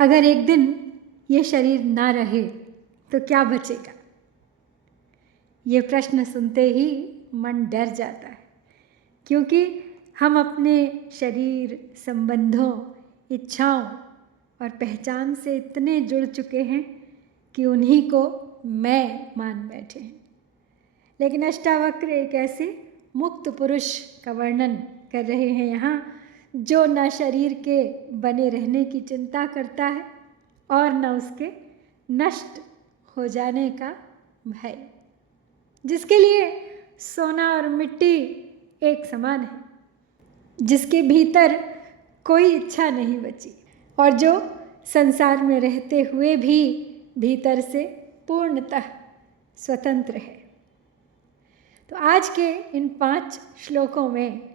अगर एक दिन ये शरीर ना रहे तो क्या बचेगा? ये प्रश्न सुनते ही मन डर जाता है, क्योंकि हम अपने शरीर, संबंधों, इच्छाओं और पहचान से इतने जुड़ चुके हैं कि उन्हीं को मैं मान बैठे हैं। लेकिन अष्टावक्र एक ऐसे मुक्त पुरुष का वर्णन कर रहे हैं यहाँ, जो न शरीर के बने रहने की चिंता करता है और न उसके नष्ट हो जाने का भय, जिसके लिए सोना और मिट्टी एक समान है, जिसके भीतर कोई इच्छा नहीं बची और जो संसार में रहते हुए भी भीतर से पूर्णतः स्वतंत्र है। तो आज के इन 5 श्लोकों में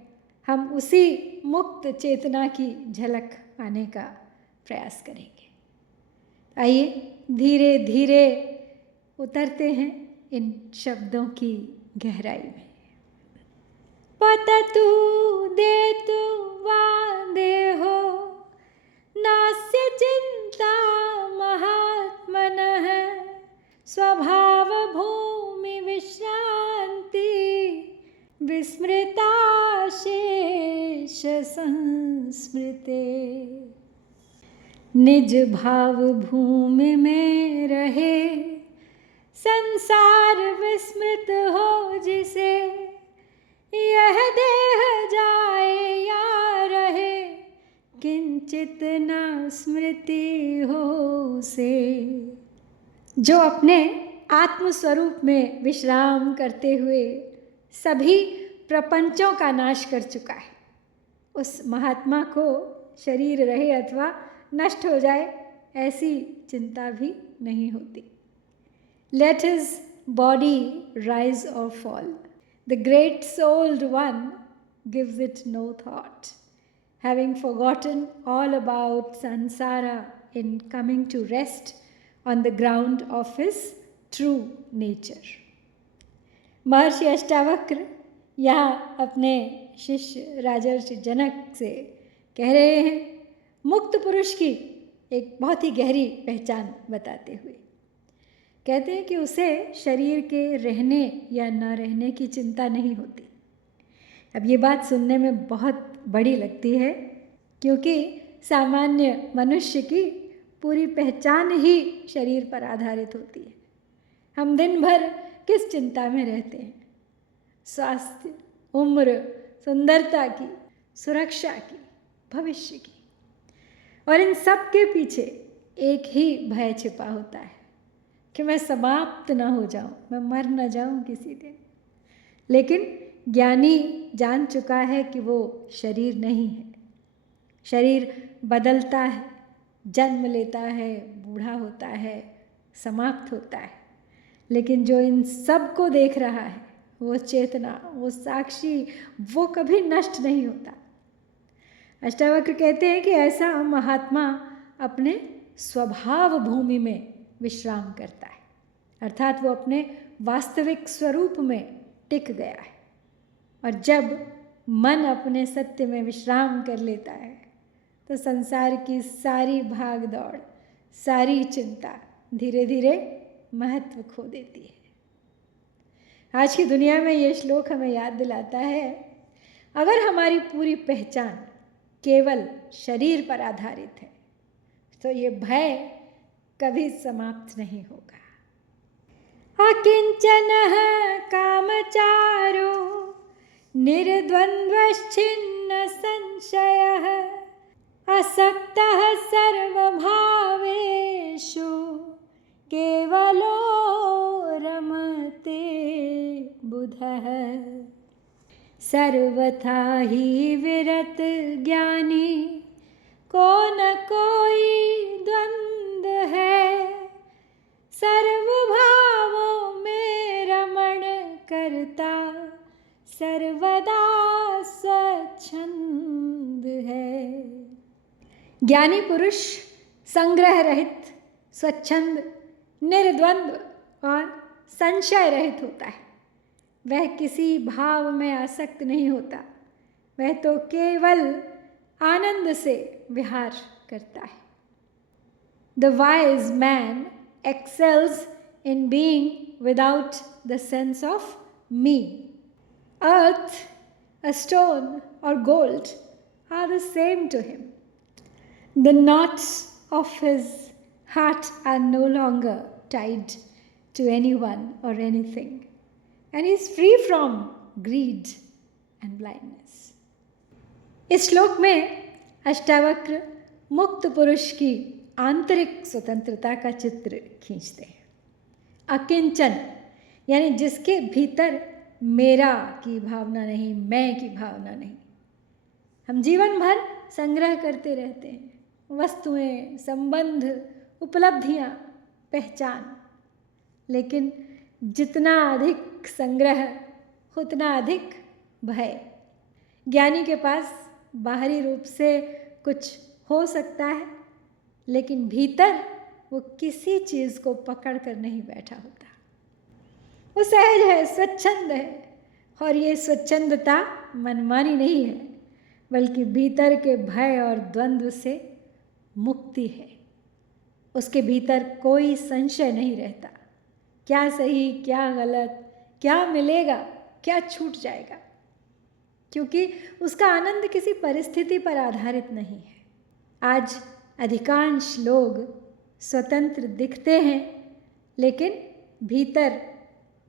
हम उसी मुक्त चेतना की झलक पाने का प्रयास करेंगे। आइए धीरे धीरे उतरते हैं इन शब्दों की गहराई में। पततु देतु वा देहो नास्य चिंता महात्मनः स्वभाव भूमि विश्रांति विस्मृता शेष संस्मृते। निज भाव भूमि में रहे संसार विस्मृत हो जिसे, यह देह जाए या रहे किंचित न स्मृति हो से। जो अपने आत्मस्वरूप में विश्राम करते हुए सभी प्रपंचों का नाश कर चुका है, उस महात्मा को शरीर रहे अथवा नष्ट हो जाए ऐसी चिंता भी नहीं होती। Let his body rise or fall, the great souled one gives it no thought, having forgotten all about samsara in coming to rest on the ground of his true nature. महर्षि अष्टावक्र यहाँ अपने शिष्य राजर्षि जनक से कह रहे हैं, मुक्त पुरुष की एक बहुत ही गहरी पहचान बताते हुए कहते हैं कि उसे शरीर के रहने या न रहने की चिंता नहीं होती। अब ये बात सुनने में बहुत बड़ी लगती है, क्योंकि सामान्य मनुष्य की पूरी पहचान ही शरीर पर आधारित होती है। हम दिन भर किस चिंता में रहते हैं? स्वास्थ्य, उम्र, सुंदरता की, सुरक्षा की, भविष्य की। और इन सब के पीछे एक ही भय छिपा होता है कि मैं समाप्त ना हो जाऊं, मैं मर ना जाऊं किसी दिन। लेकिन ज्ञानी जान चुका है कि वो शरीर नहीं है। शरीर बदलता है, जन्म लेता है, बूढ़ा होता है, समाप्त होता है, लेकिन जो इन सब को देख रहा है, वो चेतना, वो साक्षी, वो कभी नष्ट नहीं होता। अष्टावक्र कहते हैं कि ऐसा महात्मा अपने स्वभाव भूमि में विश्राम करता है, अर्थात वो अपने वास्तविक स्वरूप में टिक गया है। और जब मन अपने सत्य में विश्राम कर लेता है तो संसार की सारी भाग दौड़, सारी चिंता धीरे धीरे महत्व खो देती है। आज की दुनिया में ये श्लोक हमें याद दिलाता है, अगर हमारी पूरी पहचान केवल शरीर पर आधारित है तो ये भय कभी समाप्त नहीं होगा। अकिंचनः कामचारो निर्द्वन्द्वश्छिन्न संशयः असक्तः सर्वभावेषु केवलो रमते बुधः। सर्वथा ही विरत ज्ञानी को न कोई द्वंद है, सर्वभावों में रमण करता सर्वदा स्वच्छंद है। ज्ञानी पुरुष संग्रह रहित, स्वच्छंद, निर्द्वंद्व और संशय रहित होता है। वह किसी भाव में आसक्त नहीं होता, वह तो केवल आनंद से विहार करता है। The wise man excels in being without the sense of me. Earth, a stone, or gold are the same to him. The knots of his heart are no longer tied to anyone or anything, and he is free from greed and blindness. इस श्लोक में अष्टावक्र मुक्त पुरुष की आंतरिक स्वतंत्रता का चित्र खींचते हैं। अकिंचन यानी जिसके भीतर मेरा की भावना नहीं, मैं की भावना नहीं। हम जीवन भर संग्रह करते रहते हैं, वस्तुएं, संबंध, उपलब्धियां, पहचान, लेकिन जितना अधिक संग्रह उतना अधिक भय। ज्ञानी के पास बाहरी रूप से कुछ हो सकता है, लेकिन भीतर वो किसी चीज़ को पकड़ कर नहीं बैठा होता। वो सहज है, स्वच्छंद है, और ये स्वच्छंदता मनमानी नहीं है, बल्कि भीतर के भय और द्वंद्व से मुक्ति है। उसके भीतर कोई संशय नहीं रहता, क्या सही क्या गलत, क्या मिलेगा क्या छूट जाएगा, क्योंकि उसका आनंद किसी परिस्थिति पर आधारित नहीं है। आज अधिकांश लोग स्वतंत्र दिखते हैं, लेकिन भीतर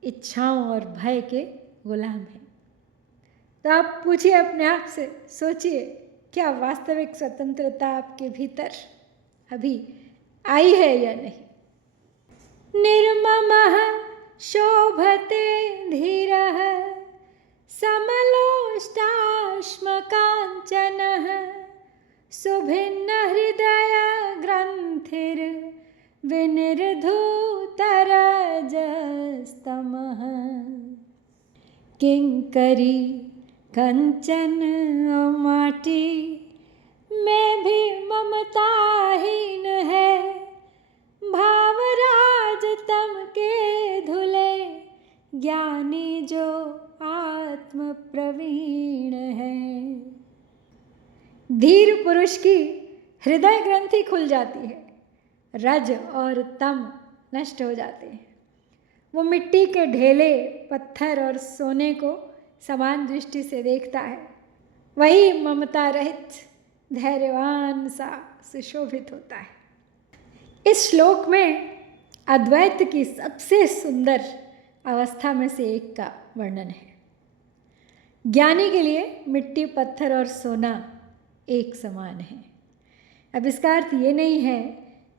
इच्छाओं और भय के गुलाम हैं। तो आप पूछिए अपने आप से, सोचिए, क्या वास्तविक स्वतंत्रता आपके भीतर अभी आई है या नहीं। निर्ममः शोभते धीरः समलोष्टाश्मकाञ्चनः सुभिन्न हृदय ग्रन्थिर्विनिर्धूतरजस्तमः किंकरी कंचन माटी में भी ममताहीन है, भावराज तम के धुले ज्ञानी जो आत्म प्रवीण है। धीर पुरुष की हृदय ग्रंथि खुल जाती है, रज और तम नष्ट हो जाते हैं। वो मिट्टी के ढेले, पत्थर और सोने को समान दृष्टि से देखता है। वही ममता रहित, धैर्यवान सा सुशोभित होता है। इस श्लोक में अद्वैत की सबसे सुंदर अवस्था में से एक का वर्णन है। ज्ञानी के लिए मिट्टी, पत्थर और सोना एक समान है। अब इसका अर्थ ये नहीं है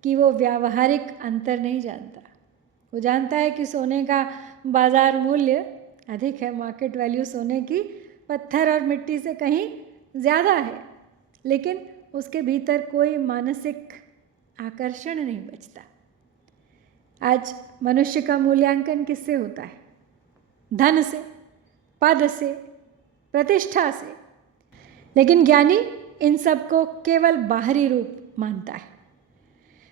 कि वो व्यावहारिक अंतर नहीं जानता। वो जानता है कि सोने का बाज़ार मूल्य अधिक है, मार्केट वैल्यू सोने की पत्थर और मिट्टी से कहीं ज़्यादा है, लेकिन उसके भीतर कोई मानसिक आकर्षण नहीं बचता। आज मनुष्य का मूल्यांकन किससे होता है? धन से, पद से, प्रतिष्ठा से। लेकिन ज्ञानी इन सब को केवल बाहरी रूप मानता है।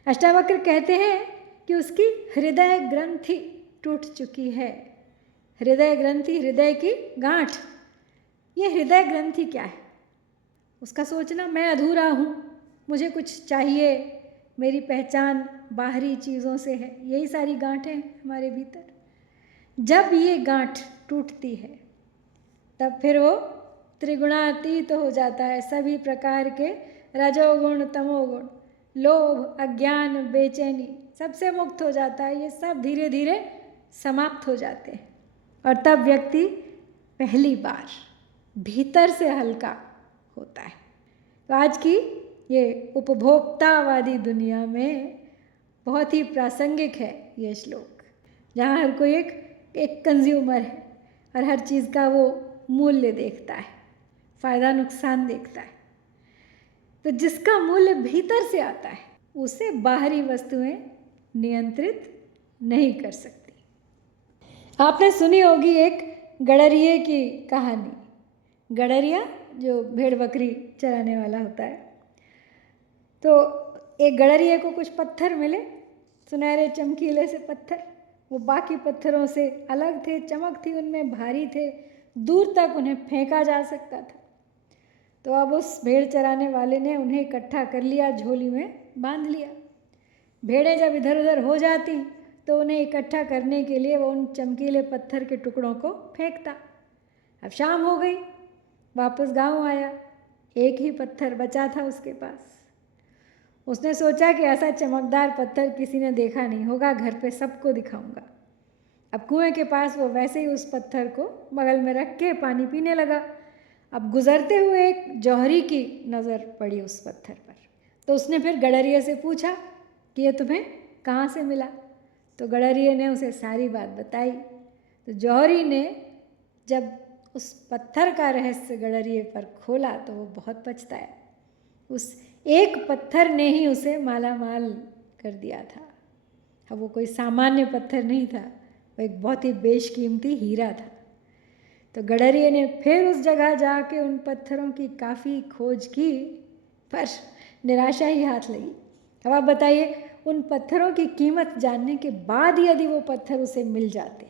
अष्टावक्र कहते हैं कि उसकी हृदय ग्रंथि टूट चुकी है। हृदय ग्रंथि, हृदय की गांठ। ये हृदय ग्रंथि क्या है? उसका सोचना मैं अधूरा हूँ, मुझे कुछ चाहिए, मेरी पहचान बाहरी चीज़ों से है। यही सारी गांठें हमारे भीतर। जब ये गांठ टूटती है तब फिर वो त्रिगुणातीत हो जाता है। सभी प्रकार के रजोगुण, तमोगुण, लोभ, अज्ञान, बेचैनी सबसे मुक्त हो जाता है। ये सब धीरे धीरे समाप्त हो जाते हैं और तब व्यक्ति पहली बार भीतर से हल्का होता है। तो आज की ये उपभोक्तावादी दुनिया में बहुत ही प्रासंगिक है ये श्लोक, जहाँ हर कोई एक कंज्यूमर है और हर चीज़ का वो मूल्य देखता है, फ़ायदा नुकसान देखता है। तो जिसका मूल्य भीतर से आता है उसे बाहरी वस्तुएं नियंत्रित नहीं कर सकती। आपने सुनी होगी एक गडरिये की कहानी। गडरिया जो भेड़ बकरी चराने वाला होता है, तो एक गडरिये को कुछ पत्थर मिले, सुनहरे चमकीले से पत्थर। वो बाकी पत्थरों से अलग थे, चमक थी उनमें, भारी थे, दूर तक उन्हें फेंका जा सकता था। तो अब उस भेड़ चराने वाले ने उन्हें इकट्ठा कर लिया, झोली में बांध लिया। भेड़ें जब इधर उधर हो जाती तो उन्हें इकट्ठा करने के लिए वो उन चमकीले पत्थर के टुकड़ों को फेंकता। अब शाम हो गई, वापस गांव आया, एक ही पत्थर बचा था उसके पास। उसने सोचा कि ऐसा चमकदार पत्थर किसी ने देखा नहीं होगा, घर पे सबको दिखाऊंगा। अब कुएं के पास वो वैसे ही उस पत्थर को बगल में रख के पानी पीने लगा। अब गुजरते हुए एक जौहरी की नज़र पड़ी उस पत्थर पर, तो उसने फिर गडरिये से पूछा कि ये तुम्हें कहाँ से मिला। तो गडरिये ने उसे सारी बात बताई। तो जौहरी ने जब उस पत्थर का रहस्य गडरिये पर खोला तो वो बहुत पछताया। उस एक पत्थर ने ही उसे माला माल कर दिया था। अब वो कोई सामान्य पत्थर नहीं था, वो एक बहुत ही बेशकीमती हीरा था। तो गडरिये ने फिर उस जगह जाके उन पत्थरों की काफ़ी खोज की, पर निराशा ही हाथ लगी। अब आप बताइए, उन पत्थरों की कीमत जानने के बाद यदि वो पत्थर उसे मिल जाते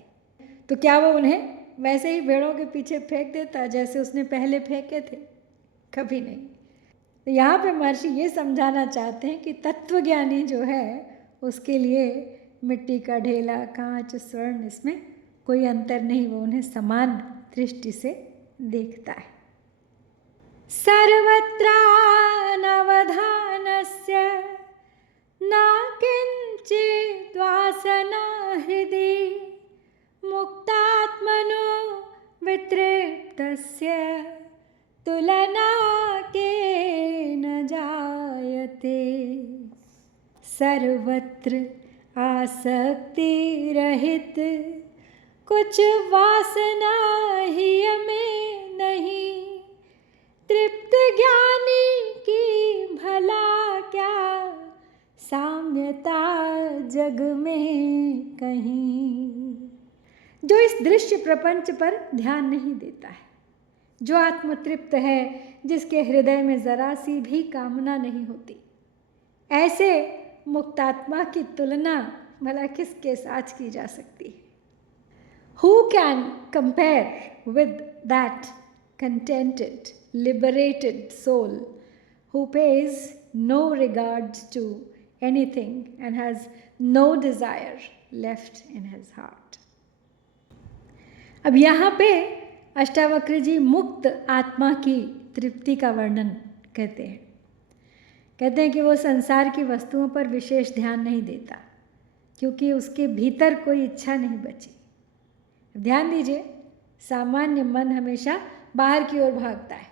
तो क्या वो उन्हें वैसे ही भेड़ों के पीछे फेंक देता जैसे उसने पहले फेंके थे? कभी नहीं। तो यहाँ पे महर्षि ये समझाना चाहते हैं कि तत्वज्ञानी जो है उसके लिए मिट्टी का ढेला, कांच, स्वर्ण, इसमें कोई अंतर नहीं, वो उन्हें समान दृष्टि से देखता है। सर्वत्रानवधानस्य न किंचित् वासना हृदि मुक्तात्मनो वितृप्तस्य तुलना केन जायते। सर्वत्र आसक्ति रहित कुछ वासना ही में नहीं, तृप्त ज्ञानी की भला क्या साम्यता जग में कहीं। जो इस दृश्य प्रपंच पर ध्यान नहीं देता है, जो आत्मतृप्त है, जिसके हृदय में जरा सी भी कामना नहीं होती, ऐसे मुक्तात्मा की तुलना भला किसके साथ की जा सकती है? Who can compare with that contented, liberated soul who pays no regard to anything and has no desire left in his heart? अब यहाँ पे अष्टावक्र जी मुक्त आत्मा की तृप्ति का वर्णन कहते हैं। कहते हैं कि वो संसार की वस्तुओं पर विशेष ध्यान नहीं देता क्योंकि उसके भीतर कोई इच्छा नहीं बची। ध्यान दीजिए, सामान्य मन हमेशा बाहर की ओर भागता है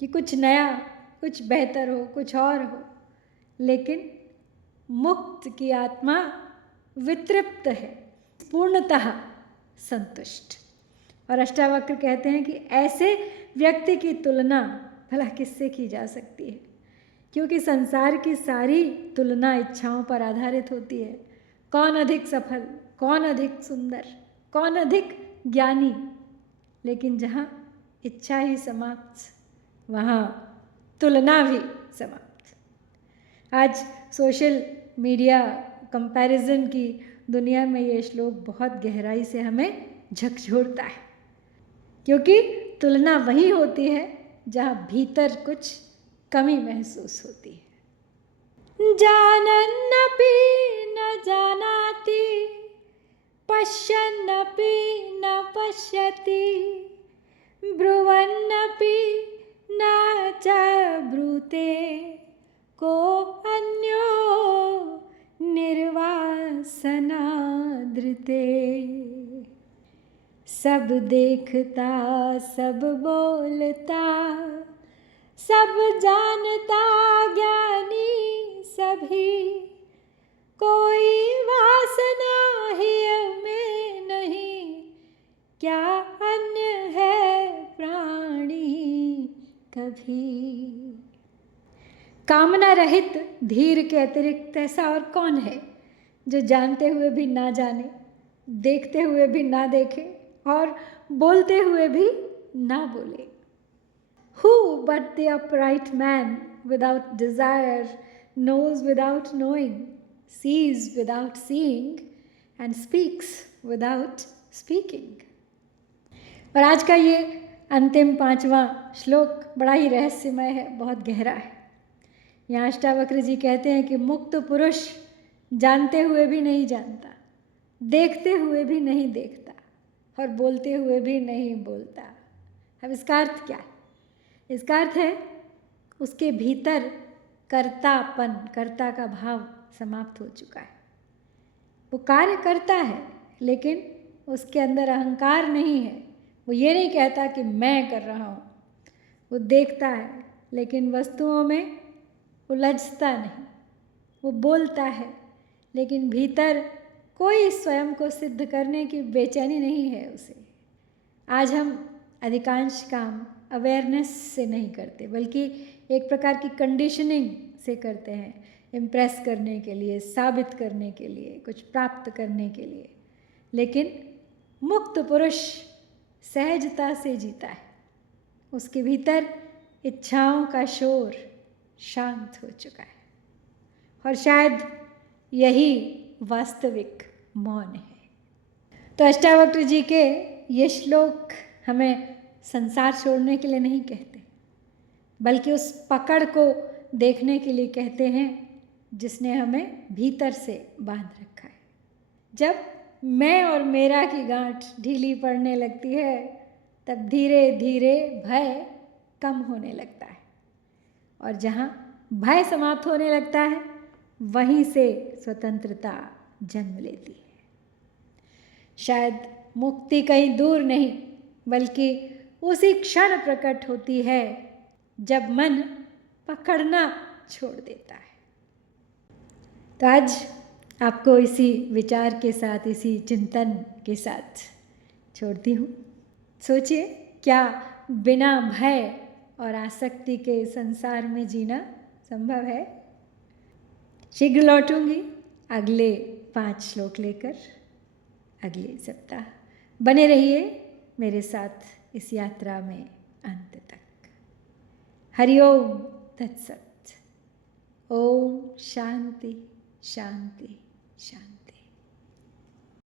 कि कुछ नया, कुछ बेहतर हो, कुछ और हो, लेकिन मुक्त की आत्मा वितृप्त है, पूर्णतः संतुष्ट। और अष्टावक्र कहते हैं कि ऐसे व्यक्ति की तुलना भला किससे की जा सकती है, क्योंकि संसार की सारी तुलना इच्छाओं पर आधारित होती है। कौन अधिक सफल, कौन अधिक सुंदर, कौन अधिक ज्ञानी, लेकिन जहाँ इच्छा ही समाप्त, वहाँ तुलना भी समाप्त। आज सोशल मीडिया कंपैरिजन की दुनिया में ये श्लोक बहुत गहराई से हमें झकझोरता है, क्योंकि तुलना वही होती है जहाँ भीतर कुछ कमी महसूस होती है। जानन्नपि न जानाति, पश्यन्नपि न पश्यति, ब्रुवन्नपि न च ब्रूते, को अन्यो निर्वासनादृते। सब देखता, सब बोलता, सब जानता ज्ञानी सभी, कोई वासना ही में नहीं, क्या अन्य है प्राणी कभी। कामना रहित धीर के अतिरिक्त ऐसा और कौन है जो जानते हुए भी ना जाने, देखते हुए भी ना देखे और बोलते हुए भी ना बोले। Who but the upright man without desire, knows without knowing, sees without seeing and speaks without speaking। और आज का ये अंतिम 5वां श्लोक बड़ा ही रहस्यमय है, बहुत गहरा है। यहाँ अष्टावक्र जी कहते हैं कि मुक्त पुरुष जानते हुए भी नहीं जानता, देखते हुए भी नहीं देखता और बोलते हुए भी नहीं बोलता। अब इसका अर्थ क्या है? इसका अर्थ है उसके भीतर कर्तापन, कर्ता का भाव समाप्त हो चुका है। वो कार्य करता है लेकिन उसके अंदर अहंकार नहीं है। वो ये नहीं कहता कि मैं कर रहा हूँ। वो देखता है लेकिन वस्तुओं में उलझता नहीं। वो बोलता है लेकिन भीतर कोई स्वयं को सिद्ध करने की बेचैनी नहीं है उसे। आज हम अधिकांश काम अवेयरनेस से नहीं करते बल्कि एक प्रकार की कंडीशनिंग से करते हैं, इम्प्रेस करने के लिए, साबित करने के लिए, कुछ प्राप्त करने के लिए। लेकिन मुक्त पुरुष सहजता से जीता है। उसके भीतर इच्छाओं का शोर शांत हो चुका है और शायद यही वास्तविक मौन है। तो अष्टावक्र जी के ये श्लोक हमें संसार छोड़ने के लिए नहीं कहते बल्कि उस पकड़ को देखने के लिए कहते हैं जिसने हमें भीतर से बांध रखा है। जब मैं और मेरा की गांठ ढीली पड़ने लगती है तब धीरे धीरे भय कम होने लगता है और जहाँ भय समाप्त होने लगता है वहीं से स्वतंत्रता जन्म लेती है। शायद मुक्ति कहीं दूर नहीं बल्कि उसी क्षण प्रकट होती है जब मन पकड़ना छोड़ देता है। तो आज आपको इसी विचार के साथ, इसी चिंतन के साथ छोड़ती हूँ। सोचिए, क्या बिना भय और आसक्ति के संसार में जीना संभव है? शीघ्र लौटूंगी अगले 5 श्लोक लेकर अगले सप्ताह। बने रहिए मेरे साथ इस यात्रा में अंत तक। हरिओम तत्सत। ओम शांति शांति शांति।